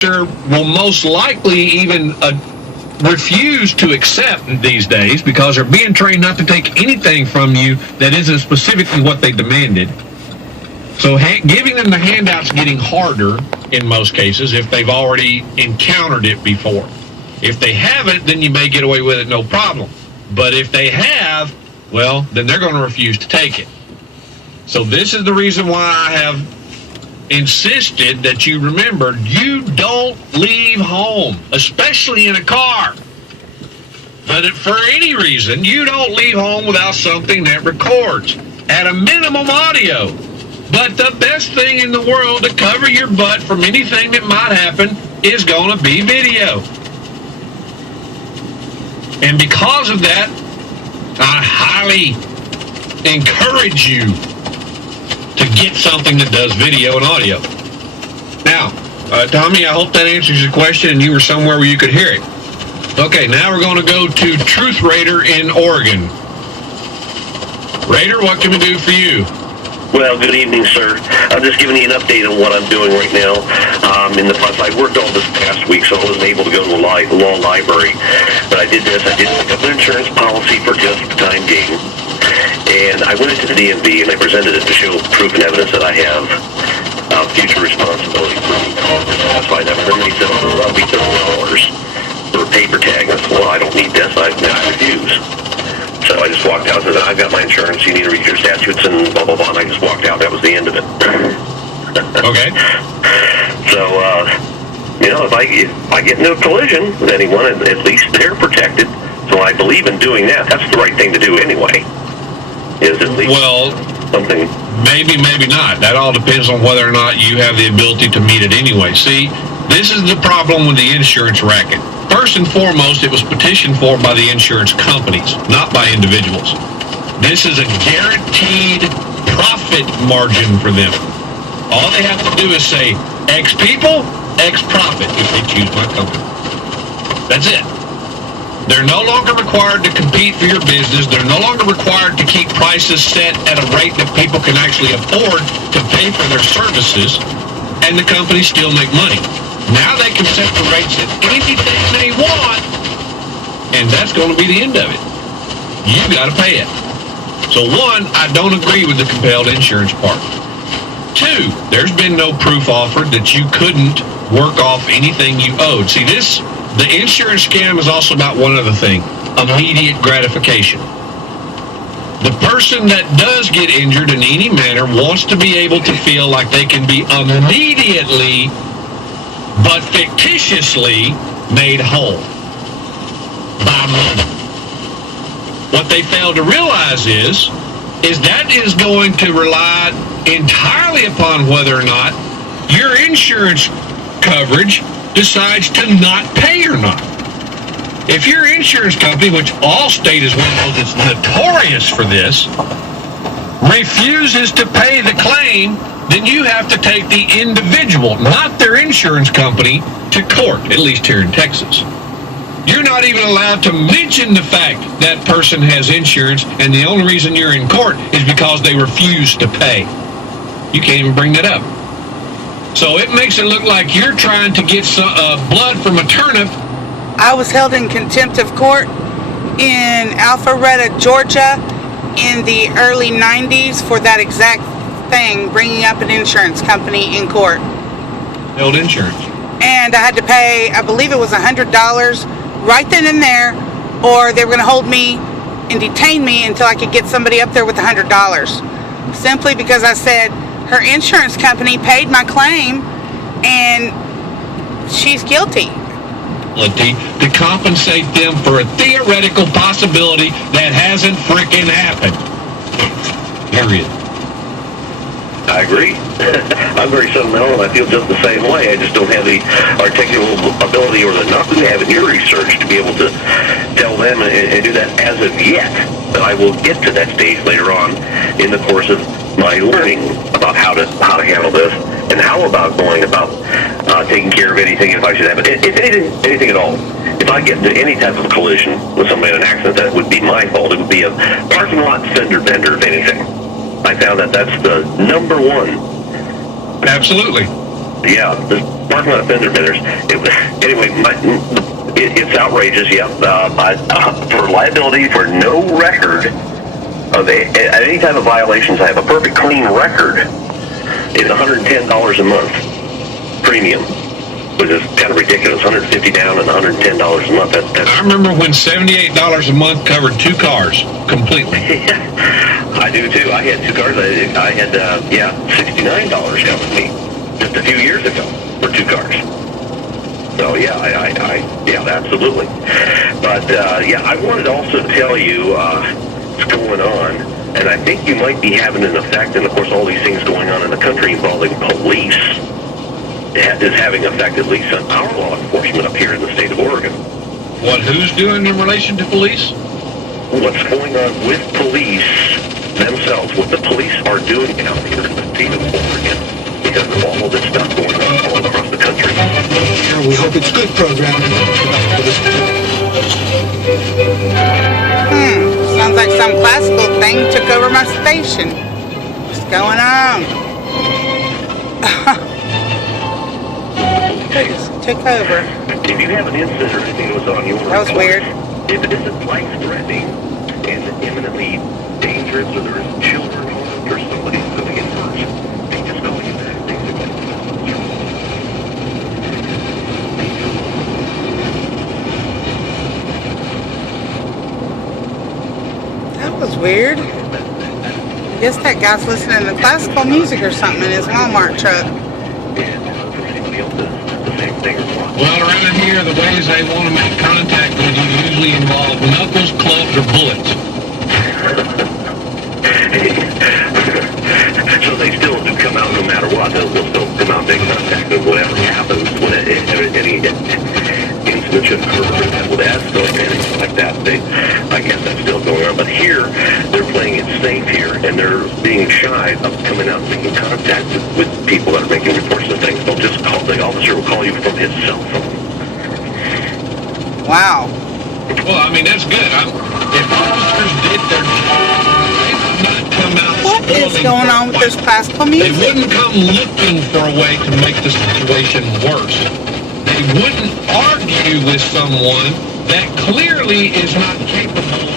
will most likely even refuse to accept these days because they're being trained not to take anything from you that isn't specifically what they demanded. So giving them the handout's getting harder in most cases if they've already encountered it before. If they haven't, then you may get away with it, no problem. But if they have, well, then they're going to refuse to take it. So this is the reason why I have insisted that you remember, you don't leave home, especially in a car. But for any reason, you don't leave home without something that records, at a minimum audio. But the best thing in the world to cover your butt from anything that might happen is going to be video. And because of that, I highly encourage you to get something that does video and audio. Now, Tommy, I hope that answers your question and you were somewhere where you could hear it. Okay, now we're going to go to Truth Raider in Oregon. Raider, what can we do for you? Well, good evening, sir. I'm just giving you an update on what I'm doing right now. In the past, I worked all this past week, so I wasn't able to go to a law library. But I did this. I did pick up an insurance policy for just the time being. And I went into the DMV and I presented it to show proof and evidence that I have future responsibility for me. That's why I never heard me say, well, that'll be $30 for a paper tag. I said, well, I don't need this. I refuse. So I just walked out and said, I've got my insurance. You need to read your statutes and blah, blah, blah. And I just walked out. That was the end of it. Okay. So, if I get into a collision with anyone, at least they're protected. So I believe in doing that. That's the right thing to do anyway. Is at least something. Maybe not. That all depends on whether or not you have the ability to meet it anyway. See, this is the problem with the insurance racket. First and foremost, it was petitioned for by the insurance companies, not by individuals. This is a guaranteed profit margin for them. All they have to do is say, X people, X profit, if they choose my company. That's it. They're no longer required to compete for your business. They're no longer required to keep prices set at a rate that people can actually afford to pay for their services, and the companies still make money. Now they can set the rates at anything they want, and that's going to be the end of it. You got to pay it. So one, I don't agree with the compelled insurance part. Two, there's been no proof offered that you couldn't work off anything you owed. See, the insurance scam is also about one other thing, immediate gratification. The person that does get injured in any manner wants to be able to feel like they can be immediately, but fictitiously, made whole by money. What they fail to realize is that is going to rely entirely upon whether or not your insurance coverage decides to not pay or not. If your insurance company, which Allstate is one of those that's notorious for this, refuses to pay the claim, then you have to take the individual, not their insurance company, to court, at least here in Texas. You're not even allowed to mention the fact that person has insurance, and the only reason you're in court is because they refuse to pay. You can't even bring that up. So it makes it look like you're trying to get some blood from a turnip. I was held in contempt of court in Alpharetta, Georgia in the early 90s for that exact thing, bringing up an insurance company in court. Held insurance. And I had to pay, I believe it was $100 right then and there, or they were going to hold me and detain me until I could get somebody up there with $100. Simply because I said, her insurance company paid my claim, and she's guilty. To compensate them for a theoretical possibility that hasn't frickin' happened. Period. I agree. I'm very sentimental, and I feel just the same way. I just don't have the articulable ability or the knowledge you have in your research to be able to tell them and do that as of yet. But I will get to that stage later on in the course of my learning about how to handle this and how about going about taking care of anything if I should have it. If anything at all. If I get into any type of collision with somebody in an accident, that would be my fault. It would be a parking lot fender bender, if anything. I found that that's the number one. Absolutely. Yeah, there's parking lot fender benders. Anyway, it's outrageous. Yeah, for liability for no record of any type of violations, I have a perfect clean record. It's $110 a month premium, which is kind of ridiculous. $150 down and $110 a month. I remember when $78 a month covered 2 cars completely. I do too. I had 2 cars. I had $69 covered me just a few years ago for 2 cars. So yeah, yeah, absolutely. But I wanted to also tell you what's going on, and I think you might be having an effect. And of course, all these things going on in the country involving police is having an effect, at least on our law enforcement up here in the state of Oregon. What? Who's doing in relation to police? What's going on with police themselves? What the police are doing out here in the state of Oregon because of all of this stuff going on all across the country. We hope it's good programming. Sounds like some classical thing took over my station. What's going on? Took over. If you have an incident or anything that was on your That was weird. If it isn't life-threatening and imminently dangerous, or there's children harmed or somebody's going to get hurt, they just call you back. That was weird. I guess that guy's listening to classical music or something in his Walmart truck. Well, around here, the ways they want to make contact with you usually involve knuckles, clubs, or bullets. So they still do come out no matter what. They'll still come out and make contact with whatever happens. Any incident should occur that would escalate anything like that. I guess that's still going on. But here, they're playing it safe here, and they're being shy of coming out and making contact with people that are making reports of things. They'll just call, the officer will call you from his cell phone. Wow. Well, I mean, that's good. If officers did their job, they would not come out. What is going on with this classical They music? wouldn't come looking for a way to make the situation worse. They wouldn't argue with someone that clearly is not capable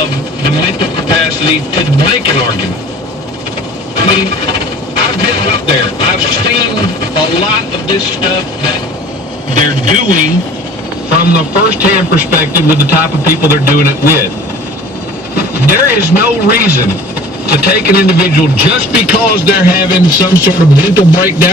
of the mental capacity to make an argument. I mean, I've been up there. I've seen a lot of this stuff that they're doing from the first-hand perspective with the type of people they're doing it with. There is no reason to take an individual just because they're having some sort of mental breakdown